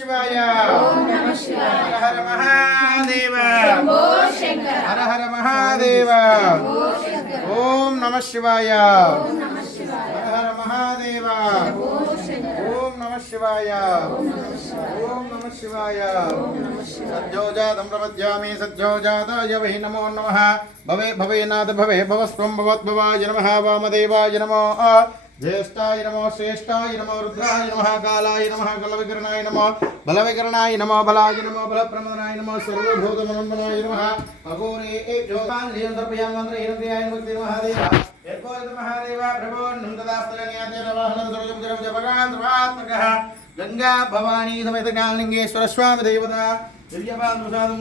శివాయ. హర హర మహాదేవ. హర హర మహాదేవ. ఓం నమ శివాయ. హర హర మహాదేవ. ఓం నమ శివాయ. ఓం నమ శివాయ. సద్యోజాతం ప్రపద్యామి సద్యోజాతాయ వై నమో నమ భవే భవేనాథ భవే భవస్వం భవద్భవాయ నమ. వామదేవాయ నమో. జ్యేష్ఠాయ నమో శ్రేష్ఠాయ నమో రుద్రాయ నమ కాలాయ నమ కలవికరణాయ నమో బలవికరణాయ నమో బలాయ నమో బలప్రమదనాయ నమో సర్వభూతమనందనాయ నమ. అఘోరే జ్యోతాంజలియం సమర్పయామి మంత్రహీనంద్రియాయ నమస్తే మహాదేవ. యర్కోరిత మహాదేవ ప్రభో నందదాస్తరణ్యాదేవాహనం సర్వజం జపగాన్ సర్వాత్మకః గంగా భవానీ సమేత జ్ఞానలింగేశ్వర స్వామి దేవత. దివ్యపాన్ ప్రసాదం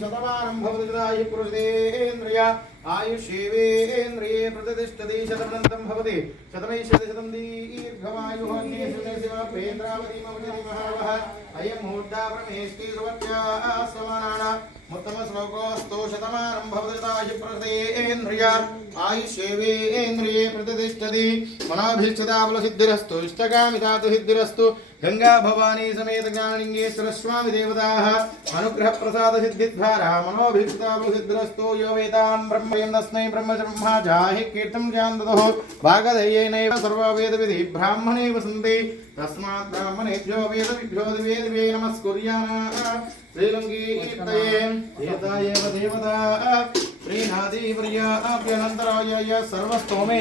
శతమానం భవతి గదాయ పురుషేంద్రియ ఆయుషేవేంద్రియే ప్రతిష్టతి శతమనంతం భవతి శతమైషతి శతం దీర్ఘమాయుః శివేంద్రావతి అయం ముహూర్తా పరమేష్టి సువర్త్యా సమానాన ఉత్తమ శ్లోకోస్తు శతమానం భవతి గదాయ ప్రసేంద్రియ आयुषेवेन्द्रिये प्रतिष्ठति। मनोभिक्षताबलसिद्धिरस्तु इष्टकामिता तु सिद्धिरस्तु। गङ्गा भवानी समेत ज्ञानलिङ्गेश्वर स्वामि देवताः। अनुग्रहप्रसादसिद्धिद्वारा मनोभिक्षताबलसिद्धिरस्तु यो वेदान् ब्रह्मयं तस्मै ब्रह्म जाहि कीर्तं जां ददुः सर्ववेदविधि ब्राह्मणे वसन्ति तस्मात् ब्राह्मणेभ्यो वेदविभ्यो वेदवे नमस्कुर्याः। श्रीलङ्गी देवता एव देवता। नादी वर्या नादीवर्याभ्यनन्तराय सर्वस्तोमे